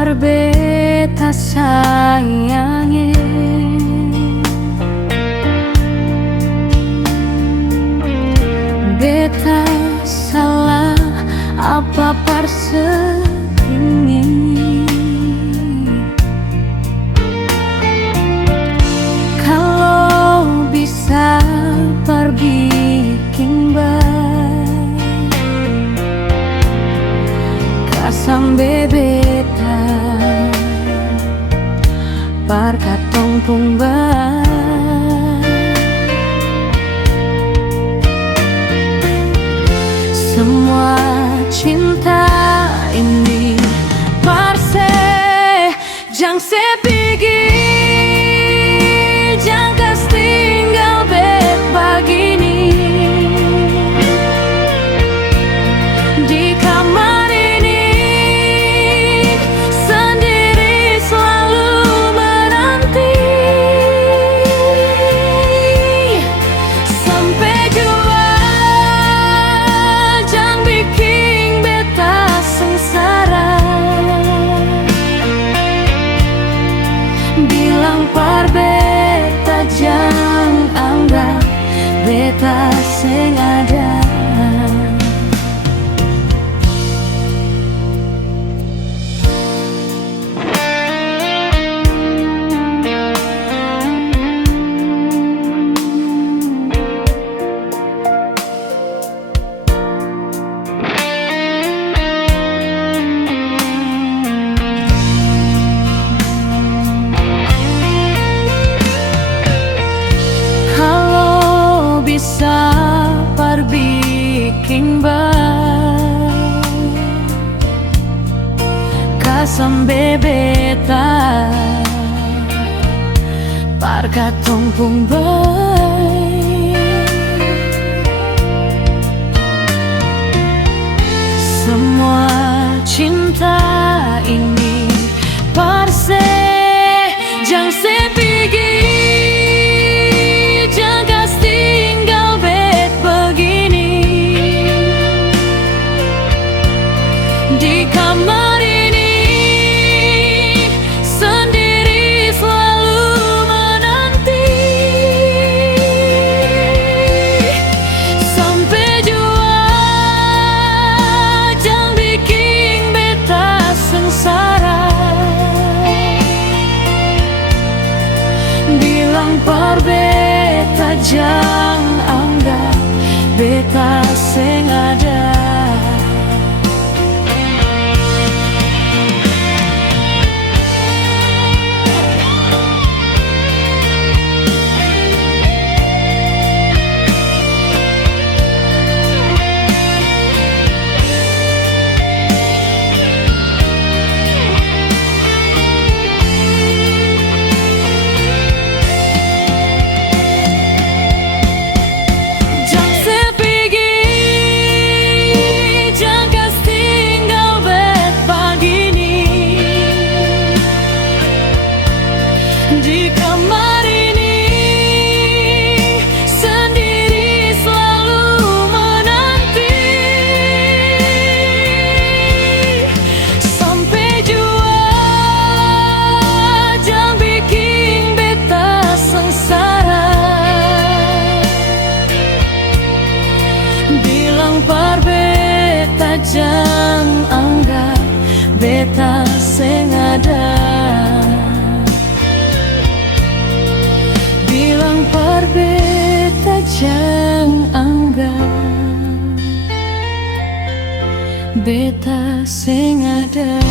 parbeta sayangi beta salah apa ini kalau bisa perbikin baik kasambe beta parkatong pung baik semua cinta ini parse jang sepigi jang kas tinggal bet begini di kamar ini sendiri selalu menanti sampai jua jang bikin beta sengsara bilang parbeta jang anggap beta sing ada. Bisa perbikin baik kasambe beta parkatong pung baik semua cinta ini parse jang sepigi di kamar ini sendiri selalu menanti sampai jua jang bikin beta sengsara bilang parbeta jang anggap beta sing ada. Di kamar ini sendiri selalu menanti sampai jua jang bikin beta sengsara bilang parbeta jang anggap beta sing ada. Bilang parbeta jang anggap beta sing ada.